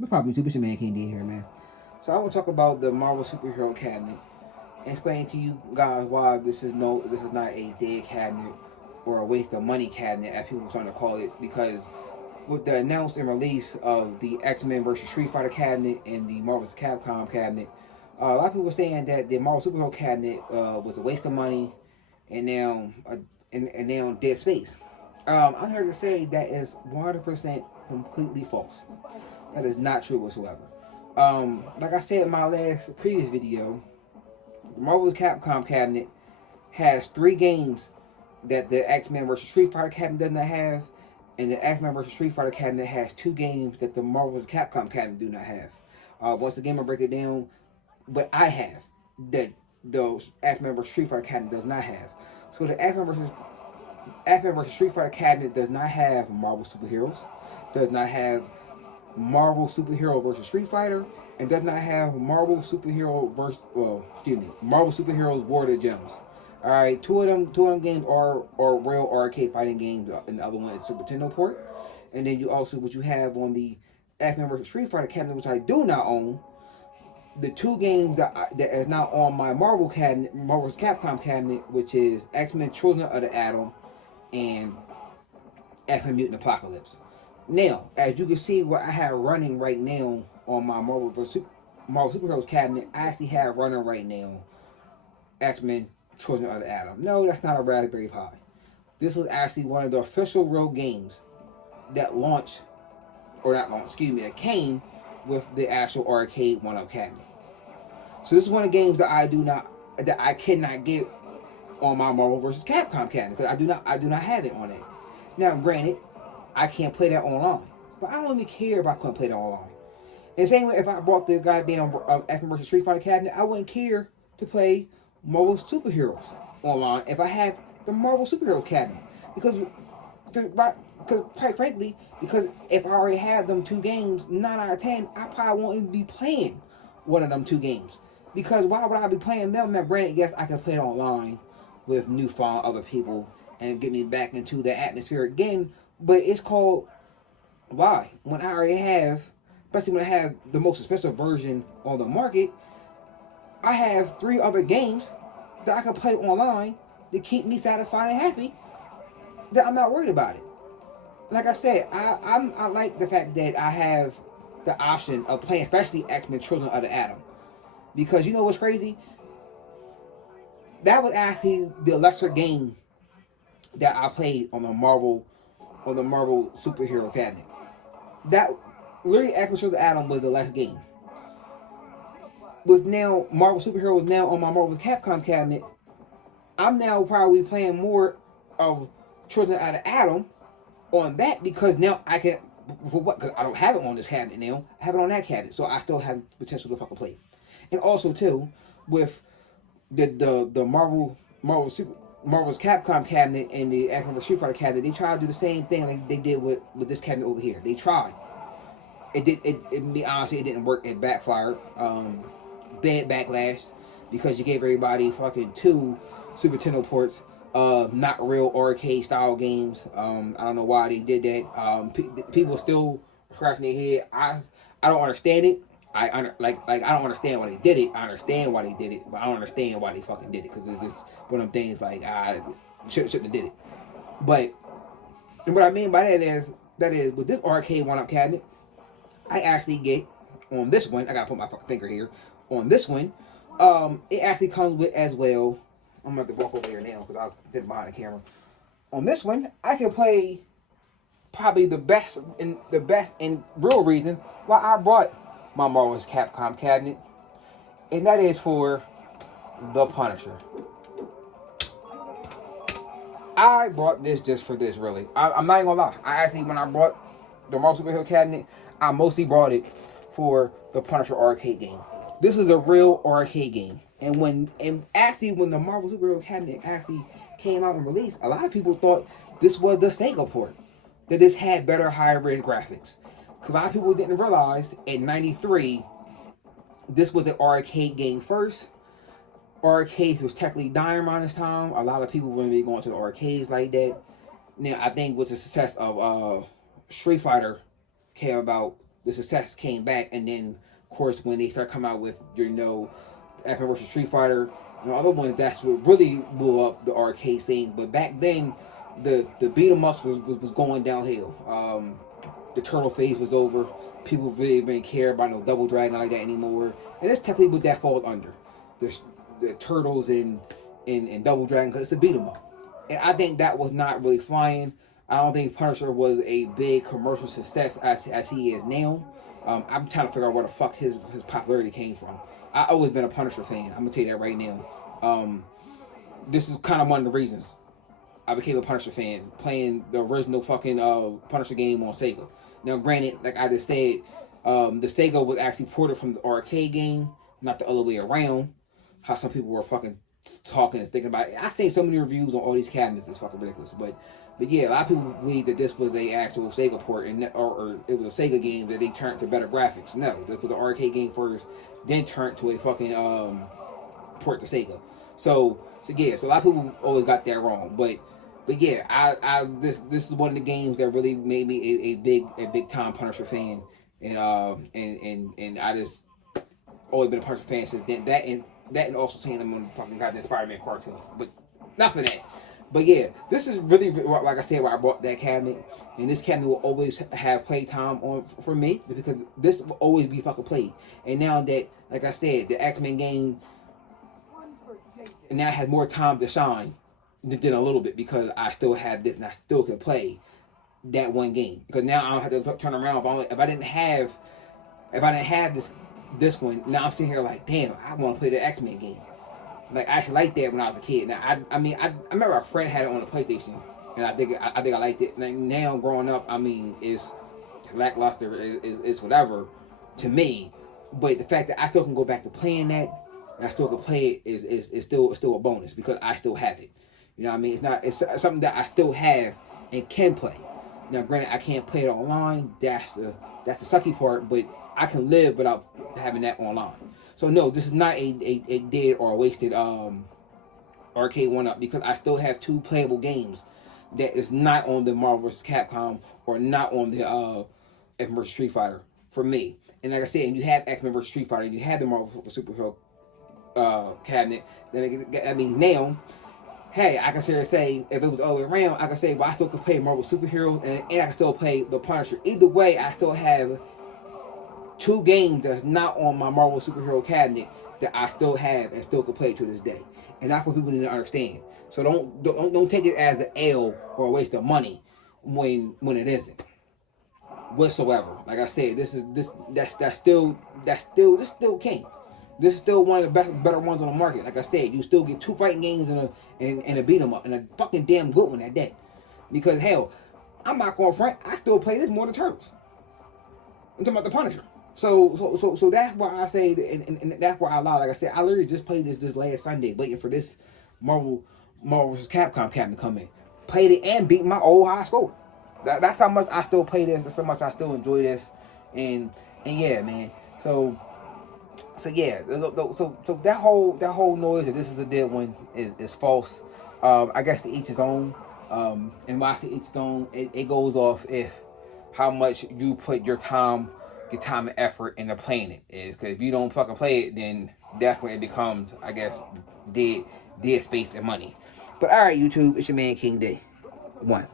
We're probably too busy man can't be here, man. So I want to talk about the Marvel superhero cabinet and explain to you guys why this is not a dead cabinet or a waste of money cabinet as people are starting to call it, because with the announced and release of the X-Men versus Street Fighter cabinet and the Marvel's Capcom cabinet, a lot of people were saying that the Marvel superhero cabinet was a waste of money and now dead space. I'm here to say that is 100% completely false. That is not true whatsoever. Like I said in my last previous video, the Marvel's Capcom cabinet has 3 games that the X-Men vs. Street Fighter cabinet does not have, and the X-Men vs. Street Fighter cabinet has 2 games that the Marvel's Capcom cabinet do not have. Once again, I'll break it down. But I have that those X-Men vs. Street Fighter cabinet does not have. So the X-Men vs. Street Fighter cabinet does not have Marvel superheroes, does not have Marvel superhero versus Street Fighter, and does not have Marvel superhero versus Marvel superheroes War of the Gems. All right, two of them games are real arcade fighting games, and the other one is Super Nintendo port. And then you also what you have on the X-Men vs. Street Fighter cabinet, which I do not own. The 2 games that is not on my Marvel cabinet, Marvel's Capcom cabinet, which is X-Men Children of the Atom and X-Men Mutant Apocalypse. Now, as you can see, what I have running right now on my Marvel Superheroes cabinet, I actually have running right now X-Men Children of the Atom. No, that's not a Raspberry Pi. This was actually one of the official real games that launched, or not launched, excuse me, that came with the actual Arcade1up cabinet. So this is one of the games that I cannot get on my Marvel vs. Capcom cabinet because I do not have it on it. Now, granted, I can't play that online, but I don't even care if I couldn't play that online. And same way, if I bought the goddamn X-Men vs. Street Fighter cabinet, I wouldn't care to play Marvel superheroes online if I had the Marvel superhero cabinet because quite frankly, because if I already had them 2 games, 9 out of 10, I probably won't even be playing one of them 2 games. Because why would I be playing them? Now, granted, yes, I can play it online with newfound other people and get me back into the atmosphere again, but it's called, why? When I already have, especially when I have the most expensive version on the market, I have 3 other games that I can play online to keep me satisfied and happy, that I'm not worried about it. Like I said, I like the fact that I have the option of playing, especially X-Men Children of the Atom. Because you know what's crazy? That was actually the lesser game that I played on the Marvel superhero cabinet. That literally X-Men Children of the Atom was the last game. With now Marvel superheroes now on my Marvel Capcom cabinet, I'm now probably playing more of Children of the Atom on that because now I can, for what? Because I don't have it on this cabinet now. I have it on that cabinet, so I still have potential to fucking play. And also too, with the Marvel's Capcom cabinet and the X-Men vs. Street Fighter cabinet, they tried to do the same thing like they did with this cabinet over here. They tried. It be honest, it didn't work. It backfired. Bad backlash because you gave everybody fucking 2 Super Nintendo ports. Not real arcade style games. I don't know why they did that. People still scratching their head. I don't understand it. I don't understand why they did it. I understand why they did it, but I don't understand why they fucking did it because it's just one of them things like I shouldn't have did it. But what I mean by that is with this Arcade1up cabinet, I actually get on this one. I gotta put my fucking finger here on this one. It actually comes with as well. I'm gonna have to walk over here now because I did behind the camera. On this one, I can play probably the best and real reason why I brought my Marvel's Capcom cabinet, and that is for the Punisher. I brought this just for this, really. I'm not even gonna lie. I actually, when I brought the Marvel Superhero cabinet, I mostly brought it for the Punisher arcade game. This is a real arcade game. And actually when the Marvel Superhero cabinet actually came out and released, a lot of people thought this was the Sega port. That this had better high-res graphics. Because a lot of people didn't realize in '93 this was an arcade game first. Arcades was technically dying around this time. A lot of people wouldn't be going to the arcades like that. Now I think with the success of Street Fighter came about the success came back, and then of course when they start coming out with X-Men versus Street Fighter and other ones, that's what really blew up the arcade scene. But back then, the beat 'em ups was going downhill. The turtle phase was over. People really didn't care about no Double Dragon like that anymore. And that's technically what that falls under. The turtles and Double Dragon, because it's a beat 'em up. And I think that was not really flying. I don't think Punisher was a big commercial success as he is now. I'm trying to figure out where the fuck his popularity came from. I always been a Punisher fan. I'm gonna tell you that right now. This is kind of one of the reasons I became a Punisher fan, playing the original fucking Punisher game on Sega. Now, granted, like I just said, the Sega was actually ported from the arcade game, not the other way around. How some people were fucking talking and thinking about it. I've seen so many reviews on all these cabinets, it's fucking ridiculous. But yeah, a lot of people believe that this was a actual Sega port, or it was a Sega game that they turned to better graphics. No, this was an arcade game first, then turned to a fucking port to Sega. So yeah, so a lot of people always got that wrong. But yeah, this is one of the games that really made me a big time Punisher fan, and I just always been a Punisher fan since then. That and also seeing them on the fucking goddamn Spider-Man cartoon. But not for that. But yeah, this is really, like I said, why I bought that cabinet. And this cabinet will always have playtime on for me, because this will always be fucking played. And now that, like I said, the X-Men game now has more time to shine than a little bit, because I still have this and I still can play that one game. Because now I don't have to turn around. If I didn't have this one, now I'm sitting here like, damn, I want to play the X-Men game. Like, I actually liked that when I was a kid. Now, I remember a friend had it on the PlayStation, and I think I liked it. Now, growing up, I mean, it's lackluster, is whatever to me. But the fact that I still can go back to playing that, and I still can play it, is still a bonus, because I still have it. You know what I mean? It's something that I still have and can play. Now, granted, I can't play it online. That's the sucky part, but I can live without having that online. So no, this is not a dead or a wasted Arcade1up, because I still have 2 playable games that is not on the Marvel vs. Capcom or not on the X-Men vs. Street Fighter for me. And like I said, you have X-Men vs. Street Fighter, and you have the Marvel Superhero cabinet. I mean, now, hey, I can say, if it was all the way around, I can say, well, I still can play Marvel Superheroes, and I can still play the Punisher. Either way, I still have 2 games that's not on my Marvel Superhero cabinet that I still have and still can play to this day. And that's what people need to understand. So don't take it as an L or a waste of money when it isn't whatsoever. Like I said, this still king. This is still one of the better ones on the market. Like I said, you still get 2 fighting games and a beat 'em up, and a fucking damn good one at that. Because hell, I'm not going front. I still play this more than Turtles. I'm talking about the Punisher. So that's why I say, and that's why I lie. Like I said, I literally just played this last Sunday, waiting for this Marvel vs. Capcom cabinet to come in. Played it and beat my old high score. That's how much I still play this. That's how much I still enjoy this. And yeah, man. So yeah. So that whole noise that this is a dead one is false. I guess to each his own. And why to each his own, it goes off if how much you put your time and effort into playing it. Because if you don't fucking play it, then that's when it becomes, I guess, dead space and money. But alright, YouTube, it's your man King Day 1.